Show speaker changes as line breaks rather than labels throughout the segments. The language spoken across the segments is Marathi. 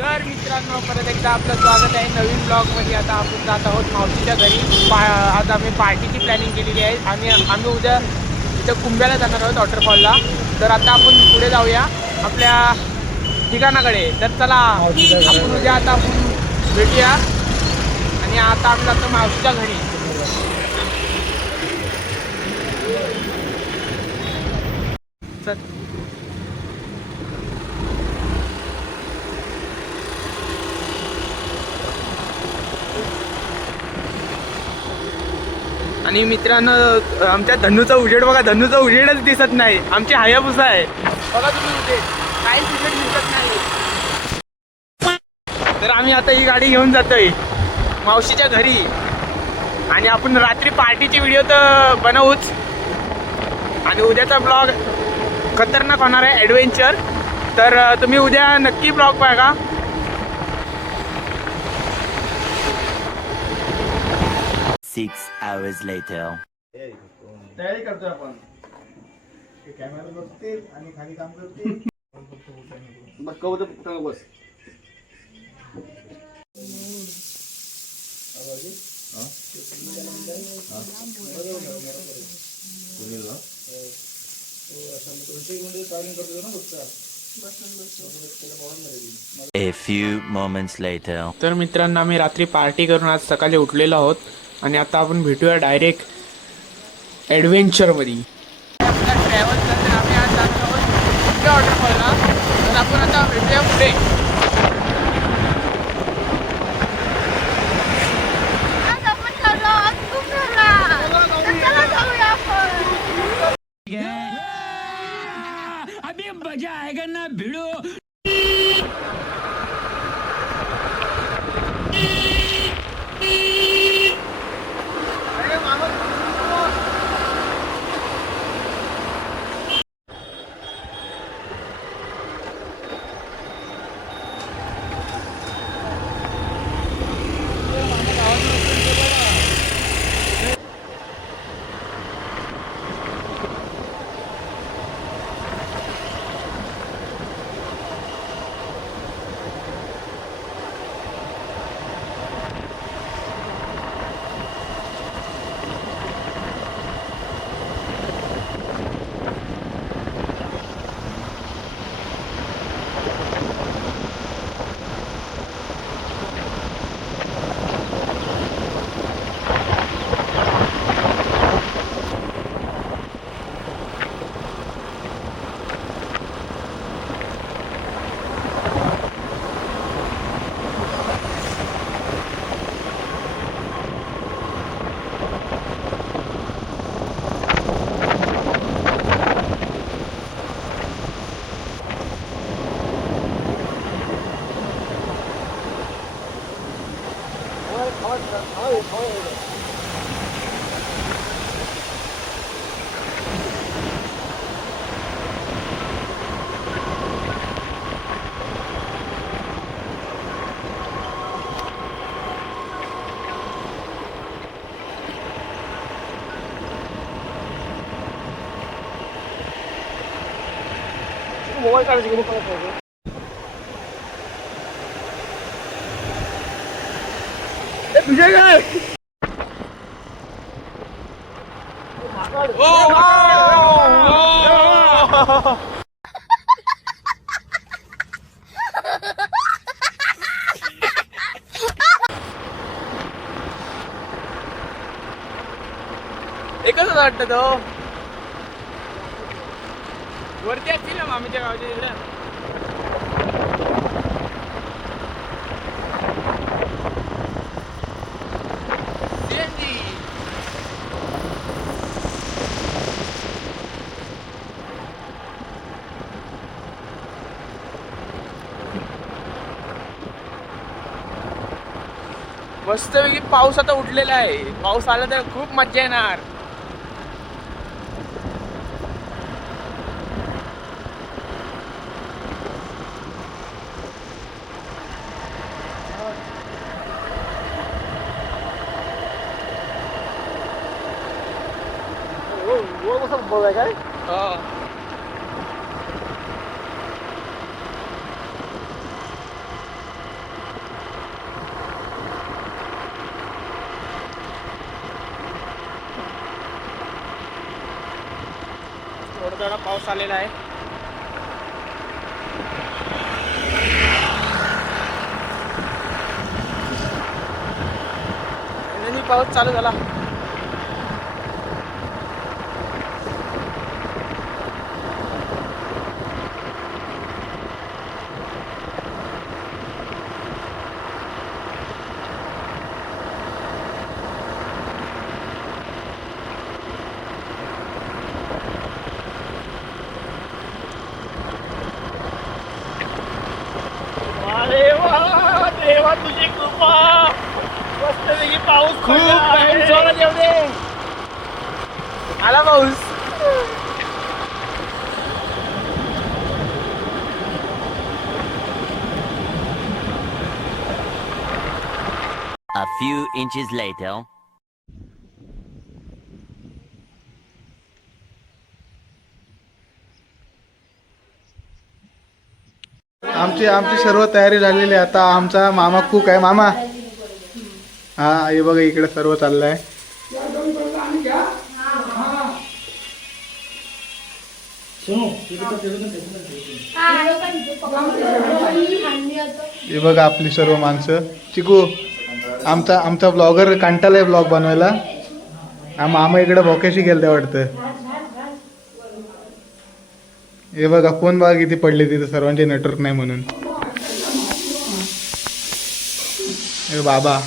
तर मित्रांनो परत एकदा आपलं स्वागत आहे नवीन ब्लॉगमध्ये आता आपण जात आहोत मावशीच्या घरी. पा आज आम्ही पार्टीची प्लॅनिंग केलेली आहे. आम्ही आम्ही उद्या इथं कुंभ्याला जाणार आहोत वॉटरफॉलला तर आता आपण पुढे जाऊया आपल्या ठिकाणाकडे. तर चला आपण उद्या आता आपण भेटूया. आणि आता आम्ही जातो मावशीच्या घरी. चल. आणि मित्रांनो आमच्या धन्नूचा उजेड बघा धन्नूचा उजेडच दिसत नाही. आमची हायाबुसा आहे. बघा तुम्ही उजेड. काहीच उजेड दिसत नाही. तर आम्ही आता ही गाडी घेऊन जातोय मावशीच्या घरी. आणि आपण रात्री पार्टीचे व्हिडिओ तर बनवूच. आणि उद्याचा ब्लॉग खतरनाक होणार आहे ॲडव्हेंचर तर तुम्ही उद्या नक्की ब्लॉग बघा.
Six hours later.
तयारी करतोय आपण ते कॅमेरा बघतील आणि खाली काम करतील
बस कवत बस
A few moments later.
तर मित्रांनो आम्ही रात्री पार्टी करून आज सकाळी उठलेलो आहोत आणि आता आपण भेटूया डायरेक्ट ॲडव्हेंचरमध्ये ट्रॅव्हल तर आम्ही आज जात आहोत वॉटरफॉलला तर आपण आता भेटूया पुढे.
मोबाईल काढायची तुझे काय एकच वाटतं तो वरती असतील ना मामीच्या गावच्या तिकडं CNG. मस्तपैकी पाऊस आता उठलेला आहे. पाऊस आला तर खूप मजा येणार. संपवलाय
काय? थोडा थोडा पाऊस आलेला आहे. नेहमी पाऊस चालू झाला.
A few inches later.
आमची आमची सर्व तयारी झालेली आहे. आता आमचा मामा कुक आहे. मामा. हा हे बघा इकडे सर्व चाललंय. हे बघा आपली सर्व माणसं. चिकू आमचा आमचा ब्लॉगर कंटाळाय ब्लॉग बनवायला. आम्हा मामा इकडे भोक्याशी गेलते वाटतं. हे बघा फोन बघा किती पडले तिथे सर्वांचे नेटवर्क नाही म्हणून. ए बाबा.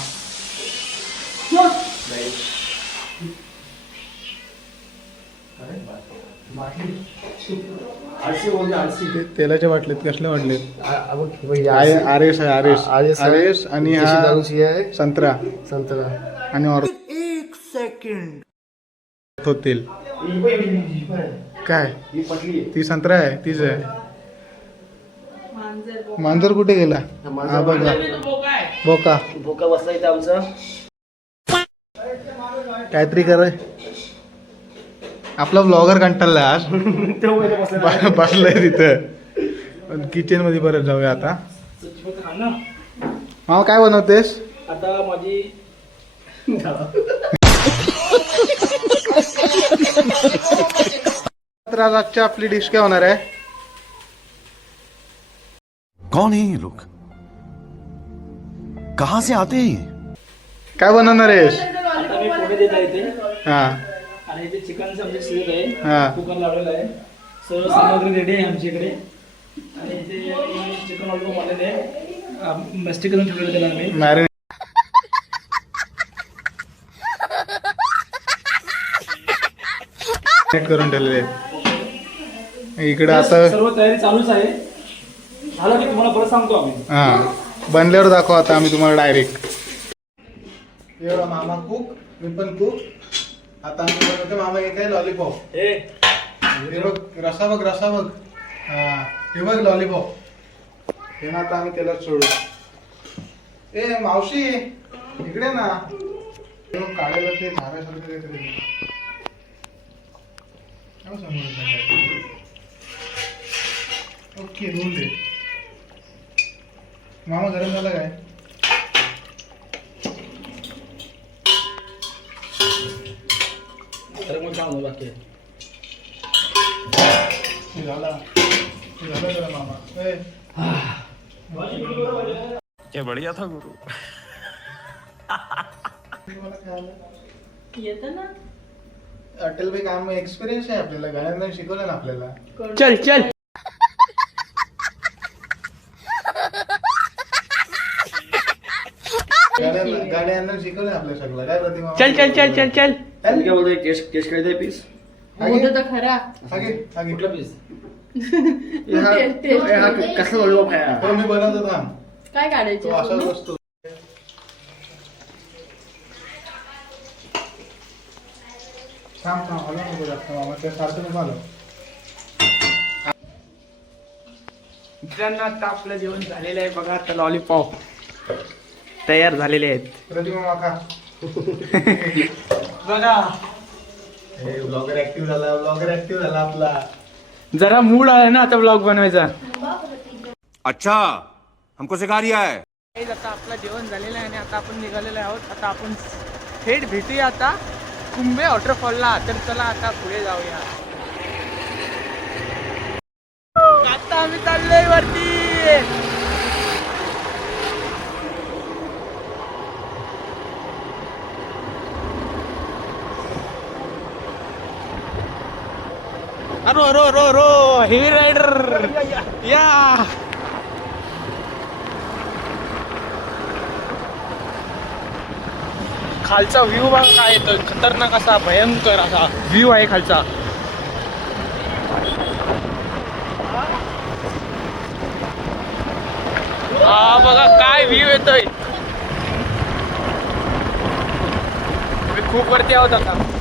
ते तेलाच्या बाटलीत कसले वाटलेत? आर एस आहे आर एस आर एस आणि हा
आहे?
संत्रा.
संत्रा.
आणि और एक सेकंड. तेल. काय? ती संत्रा आहे तीच आहे. मांजर कुठे गेला? हा बघा. बोका.
भोका बसला इथं आमचा.
काहीतरी कर. आपला ब्लॉगर कंटाळला आज. बसलाय तिथं. किचनमध्ये परत जाऊया आता. मामा काय बनवतेस?
आता माझी
तर आज आजच्या आपली डिश काय होणार आहे?
कौन है ये लोग? कहां से आते हैं ये?
काय बनवणार आहेस? हा.
आणि शिजत आहे.
हा.
कुकर लावलेला आहे. सर्व सामग्री रेडी आहे आमच्या इकडे. आणि इथे चिकन ऑर्डर आहे. करून ठेवलेलं त्याला आम्ही.
मॅरिनेट करून ठेवलेले आहेत. इकडे आता
सर्व तयारी चालूच आहे. झालं की तुम्हाला परत सांगतो आम्ही.
हा. बनल्यावर दाखव आता आम्ही तुम्हाला डायरेक्ट एवढा मामा कुक मी पण कुक आता आम्ही बनवतो मामा एक आहे लॉलीपॉप
हे
हे बघ रसा बघ रसा बघ. हा हे बघ लॉलीपॉप हे ना आता आम्ही त्याला सोडू. ए मावशी इकडे ना. हे बघ, काढायला ते झाडासारखं काहीतरी काय काय? ओके दे. मामा गरम झालं काय?
काम बाकी आहे.
हे झाला हे झालं गरम मामा ए
क्या बढ़िया था गुरु।
तुम्हाला काय आलं? अटल भाई काम एक्सपिरियन्स आहे आपल्याला गाण्यांना शिकवलं ना आपल्याला.
चल चल.
गाण्यांना शिकवलं आपल्या सगळं. काय प्रतिमा
चल चल चल चल चल.
काय बोलतोय? पीस
आगे
खरा.
आगे आगे
कुठला पीस
टेस्ट टेस्ट
कसं लॉलीपॉप आहे?
हो मी बनवतो थांब
काय काढायचे
तो असाच बसतो थांब थांब आलो नको जास्त मामा त्या सारखं नको आलो
मित्रांनो आता आपलं जेवण झालेलं आहे. बघा आता लॉलीपॉप तयार झालेले आहेत.
प्रतिमा माका.
बघा.
हे ब्लॉगर ऍक्टिव्ह झाला ब्लॉगर ऍक्टिव्ह झाला आपला.
जरा मूड आहे ना आता ब्लॉग बनवायचा.
अच्छा हमको सिखा रिया है.
Guys, आता आपलं जेवण झालेलं आहे आणि आता आपण निघालेलो आहोत. आता आपण थेट भेटूया आता कुंभे वॉटरफॉलला तर चला आता पुढे जाऊया. आता आम्ही चाललोय वरती. अरो रो रो रो हेवी रायडर या खालचा व्ह्यू बघा काय येतोय. खतरनाक असा भयंकर असा व्ह्यू आहे खालचा. हा बघा काय व्ह्यू येतोय. खूप वरती आहोत आता.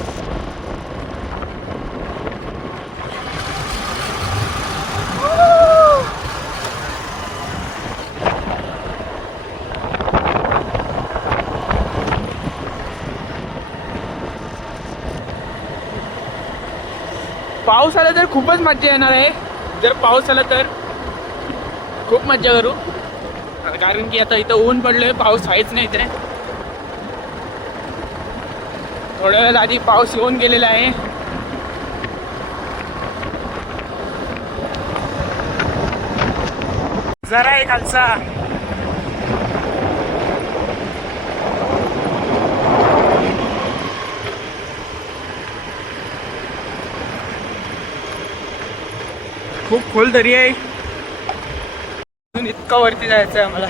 पाऊस आला तर खूपच मज्जा येणार आहे. जर पाऊस आला तर खूप मज्जा करू. कारण की आता इथं ऊन पडलोय पाऊस आहेच नाही इथे. थोड्या वेळ आधी पाऊस येऊन गेलेला आहे. जरा आहे खालचा खूप खोल दरी आहे. अजून इतका वरती जायचं आहे आम्हाला.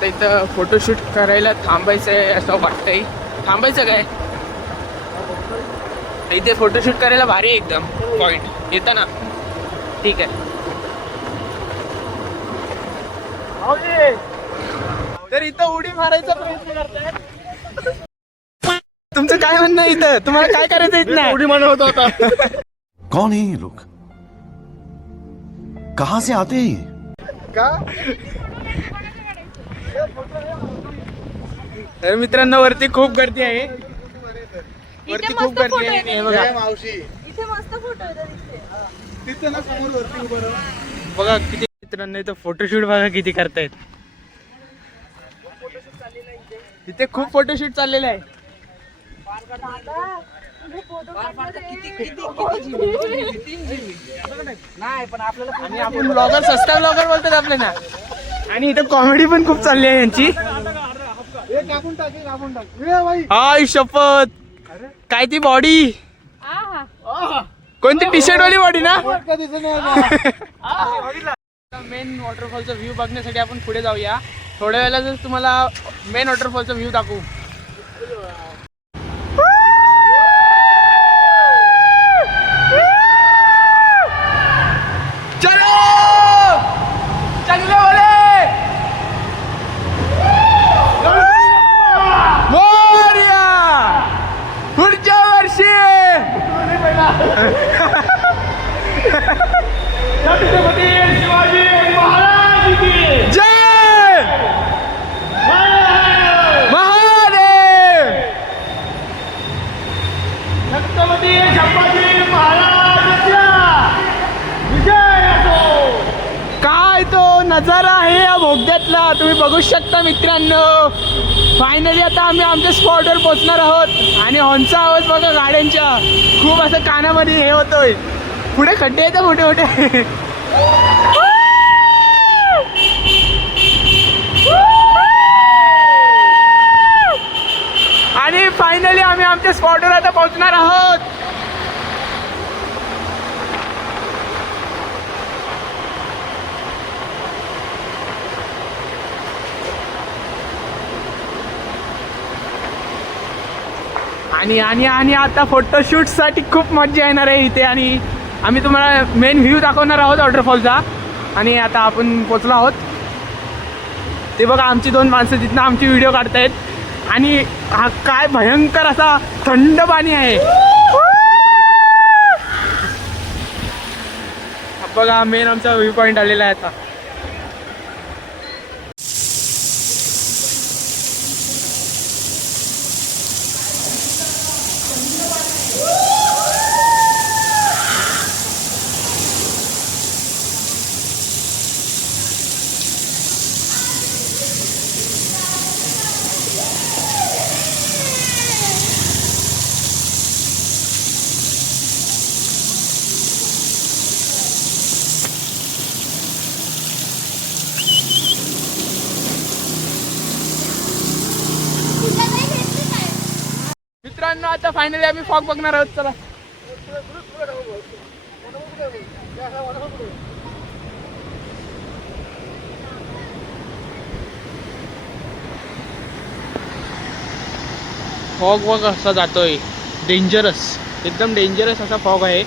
तर इथं फोटोशूट करायला थांबायचं आहे असं वाटतंय. थांबायचं काय? इथे फोटोशूट करायला भारी आहे एकदम. पॉईंट येतं ना ठीक आहे. तर इथं उडी मारायचा प्रयत्न करताय तुमचं काय म्हणणं आहे इथं? तुम्हाला काय करायचं इथं उडी मारत होता
कौन है ये लोग? कहां से आते हैं ये?
तर मित्रांनो वरती खूप गर्दी आहे. वरती
इथे
खूप
मस्त
गर्दी
फोटो
आहे.
येतात.
हे बघा.
मावशी.
इथे मस्त फोटो येतात इथे.
तिथे ना समोर वरती उभं राहा.
बघा किती मित्रांनो इथं फोटोशूट बघा किती करतायत. इथे खूप फोटोशूट चाललेलं आहे. आणि आपण ब्लॉगर सस्ता ब्लॉगर बोलतात आपल्याला. आणि इथं कॉमेडी पण खूप चालली आहे यांची. हाय शपथ. काय ती बॉडी कोणती टी शर्ट वाली बॉडी ना?
नाही?
मेन वॉटरफॉलचा व्ह्यू बघण्यासाठी आपण पुढे जाऊया. थोड्या वेळेला जर तुम्हाला मेन वॉटरफॉलचा व्ह्यू दाखवू चलो चांगले बोले मोरया पुढच्या वर्षी जय महादेव छत्रपती संभाजी महाराजांच्या विजय असो काय तो नजारा आहे या बोगद्यातला तुम्ही बघू शकता मित्रांनो फायनली आता आम्ही आमच्या स्पॉटवर पोहोचणार आहोत आणि हॉर्नचा आवाज बघा गाड्यांच्या. खूप असं कानामध्ये हे होतोय. पुढे खड्डे येतात मोठे मोठे? आणि फायनली आम्ही आमच्या स्पॉटवर आता पोहोचणार आहोत. आणि आणि आणि आता फोटोशूटसाठी खूप मजा येणार आहे इथे आणि आम्ही तुम्हाला मेन व्ह्यू दाखवणार आहोत वॉटरफॉलचा आणि आता आपण पोचलो आहोत. ते बघा आमची दोन माणसं तिथनं आमची व्हिडिओ काढतायत. आणि हा काय भयंकर असा थंड पाणी आहे. बघा मेन आमचा व्ह्यू पॉईंट आलेला आहे आता मित्रांनो आता फायनली आम्ही फॉग बघणार आहोत चला. फॉग वग असा जातोय. डेंजरस एकदम डेंजरस असा फॉग आहे.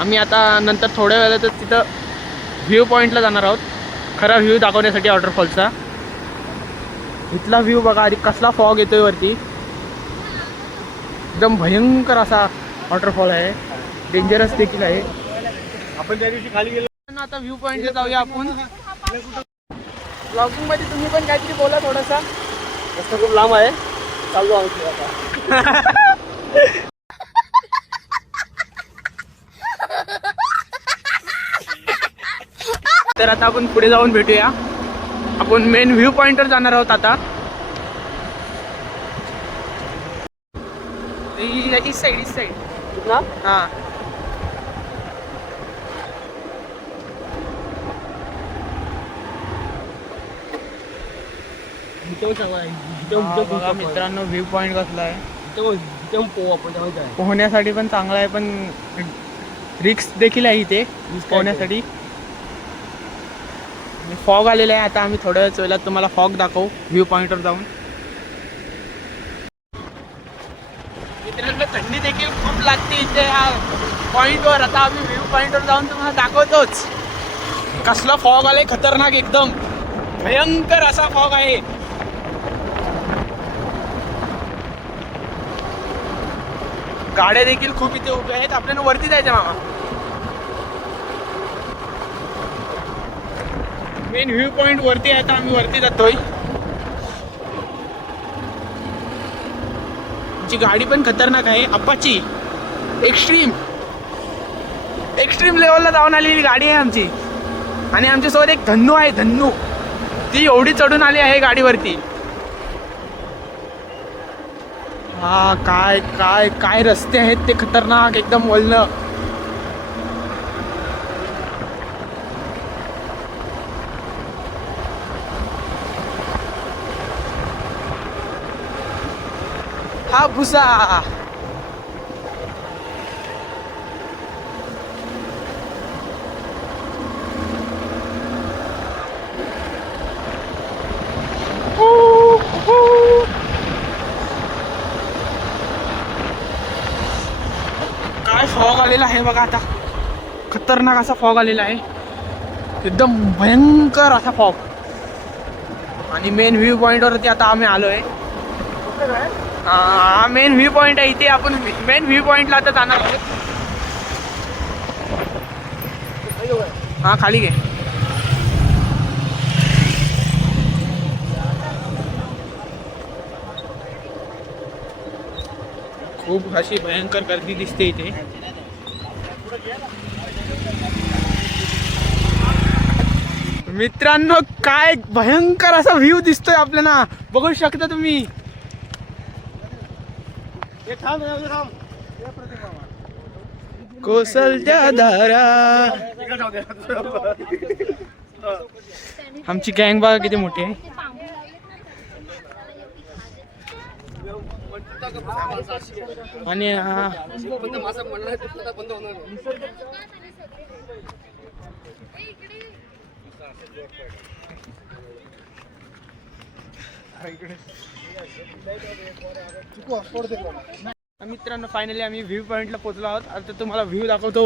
आम्ही आता नंतर थोड्या वेळातच तिथं व्ह्यू पॉईंटला जाणार आहोत. खरा व्ह्यू दाखवण्यासाठी वॉटरफॉलचा इथला व्ह्यू बघा आधी कसला फॉग येतोय वरती. एकदम भयंकर असा वॉटरफॉल आहे. डेंजरस देखील आहे.
आपण त्या दिवशी खाली गेलो.
आता व्ह्यू पॉईंटला जाऊया आपण. ब्लॉगिंगमध्ये तुम्ही पण काहीतरी बोला थोडासा.
रस्ता खूप लांब आहे. चाललो आहोत आता.
तर आता आपण पुढे जाऊन भेटूया. आपण मेन व्ह्यू पॉइंटवर जाणार आहोत आता. इस साइड इस साइड
ना?
हा. बघा मित्रांनो व्ह्यू पॉइंट कसला आहे. पोहण्यासाठी पण चांगला आहे पण रिक्स देखील आहे इथे पोहण्यासाठी. फॉग आलेला आहे आता आम्ही थोड्या वेळाच वेळात तुम्हाला फॉग दाखवू व्ह्यू पॉइंटवर जाऊन मित्रांनो थंडी देखील खूप लागते इथे ह्या पॉईंटवर आता आम्ही व्ह्यू पॉईंटवर जाऊन तुम्हाला दाखवतोच. कसला फॉग आलाय खतरनाक एकदम. भयंकर असा फॉग आहे. गाड्या देखील खूप इथे उभ्या आहेत. आपल्याला वरती जायचं मामा. मेन व्ह्यू पॉइंट वरती आहे. आता आम्ही वरती जातोय. जी गाडी पण खतरनाक आहे. अप्पाची एक्स्ट्रीम एक्स्ट्रीम लेवलला जाऊन आलेली गाडी आहे आमची. आणि आमच्यासोबत एक धन्नू आहे धन्नू. ती एवढी चढून आली आहे गाडीवरती. हा काय काय काय रस्ते आहेत ते खतरनाक एकदम वळणं. हा भुसा काय फॉग आलेला आहे बघा आता. खतरनाक असा फॉग आलेला आहे. एकदम भयंकर असा फॉग आणि मेन व्ह्यू पॉईंटवरती आता आम्ही आलो आहे हा मेन व्ह्यू पॉईंट आहे इथे. आपण मेन व्ह्यू पॉईंटला आता जाणार आहोत. हा खाली घे. खूप अशी भयंकर गर्दी दिसते इथे. मित्रांनो काय भयंकर असा व्ह्यू दिसतोय आपल्याला. बघू शकता तुम्ही. कोसलच्या धारा. आमची गँग बघा किती मोठी आहे. आणि मित्रांनो फायनली आम्ही व्ह्यू पॉइंटला पोहोचलो आहोत. आता तुम्हाला व्ह्यू दाखवतो.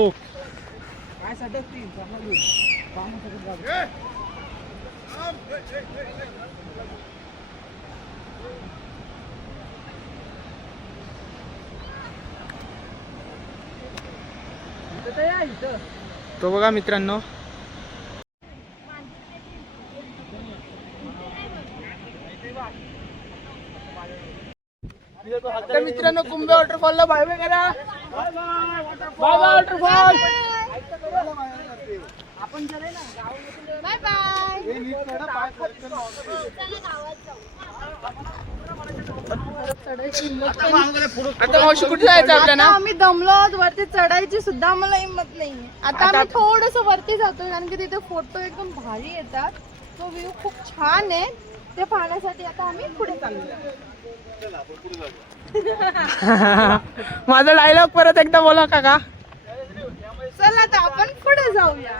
तो बघा मित्रांनो. तर मित्रांनो कुंभे वॉटरफॉलला बाय बाय करा. Bye bye waterfall
bye bye
आता मावशी कुठे जायचं
आता
आपल्याला
आम्ही दमलो आहोत वरती चढायची सुद्धा आम्हाला हिंमत नाहीये. आता
आता-
आम्ही थोडस वरती जातोय कारण की तिथे फोटो एकदम भारी येतात. तो व्ह्यू खूप छान आहे. ते पाहण्यासाठी आता आम्ही पुढे चाललो
माझा डायलॉग परत एकदा बोला काका.
चला तर आपण पुढे जाऊया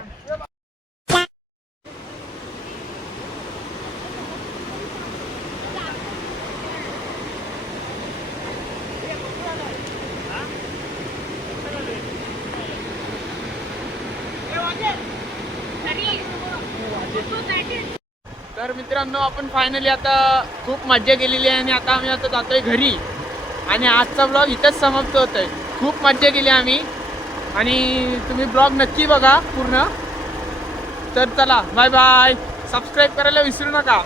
तर मित्रांनो आपण फायनली आता खूप मज्जा केलेली आहे आणि आता आम्ही आता जातोय घरी. आणि आजचा ब्लॉग इथंच समाप्त होत आहे खूप मज्जा केली आम्ही. आणि तुम्ही ब्लॉग नक्की बघा पूर्ण. तर चला बाय बाय सबस्क्राईब करायला विसरू नका.